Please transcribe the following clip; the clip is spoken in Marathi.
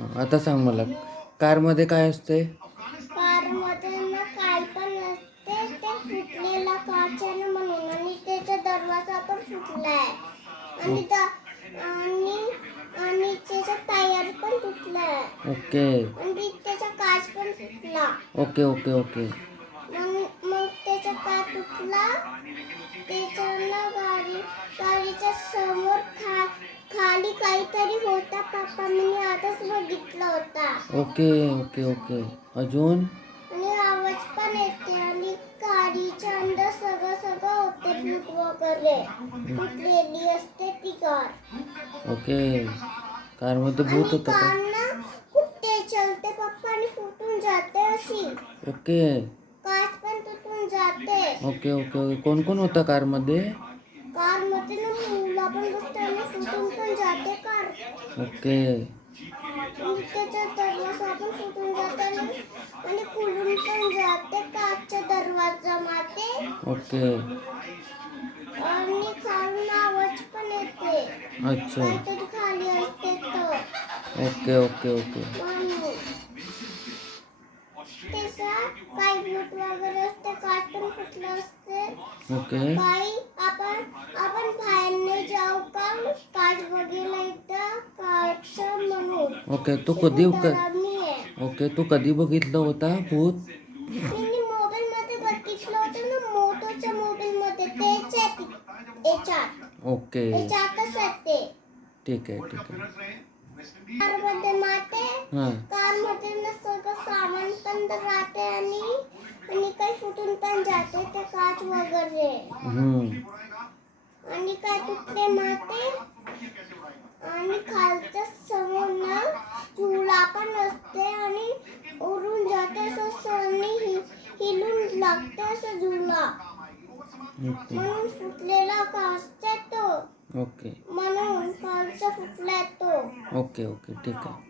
आता सांग मला, कारमध्ये काय असते? कारमध्ये ना काय पण नसते, ते फुटलेला काच आहे ना म्हणून, आणि त्याचा दरवाजा पण फुटलाय, आणि आणि त्याचा टायर पण तुटलाय, ओके आणि त्याचा काच पण फुटला. ओके ओके ओके मग त्याचा काच तुटला, त्याच्यानं गाडीच्या समोर खाली काहीतरी होता पप्पा, मी आताच बघितला होता. ओके ओके ओके अजून? आणि आवाज पण येते, आणि गाडीच्या अंदर सगळं होते, भूत वगैरे फुटलेली असते ती कार. ओके, कारमध्ये भूत आणि होतं का? कार ना खूप तेज चलते पप्पा, आणि फुटून जाते अशी. ओके काच पण तुटून जाते. ओके ओके ओके कोण कोण होतं कारमध्ये? कारमध्ये ना मुलं पण बसते, आणि फुटून पण जाते कार. ओके आणि त्याचा दरवाजा पण फुटून जाते, आणि खुलून पण जाते काचचा दरवाजा मध्ये. ओके आणि खालून आवाज पण येते, अच्छा काहीतरी खाली असते तर ओके ओके ओके म्हणून. त्याचा काही भूत वगैरे असते, काच पण फुटलं असते. ओके काही आपण बाहेर नाही जाऊ का काच बघायला इथं काच म्हणून. ओके ते खूप डरावनी आहे. ओके तू कधी बघितलं होता भूत? मी मोबाईल मध्ये बघितलं होतं ना, मोठोच्या मोबाईल मध्ये, तेच आहे याच्यात. ओके याच्यातच आहे ते. ठीक आहे ठीक आहे कारमध्ये माते, हां कारमध्ये ना सगळं सामान पण राहते, आणि काही फुटून पण जाते ते काच वगैरे, आणि काय तुटते माते. आणि खालच्या समोर ना झुला पण असते, आणि उडून जाते असं, हिलून लागते असं झुला, म्हणून फुटलेला काच आहे तो. ओके म्हणून कालचा फुटलाय तो. ओके ओके ठीक आहे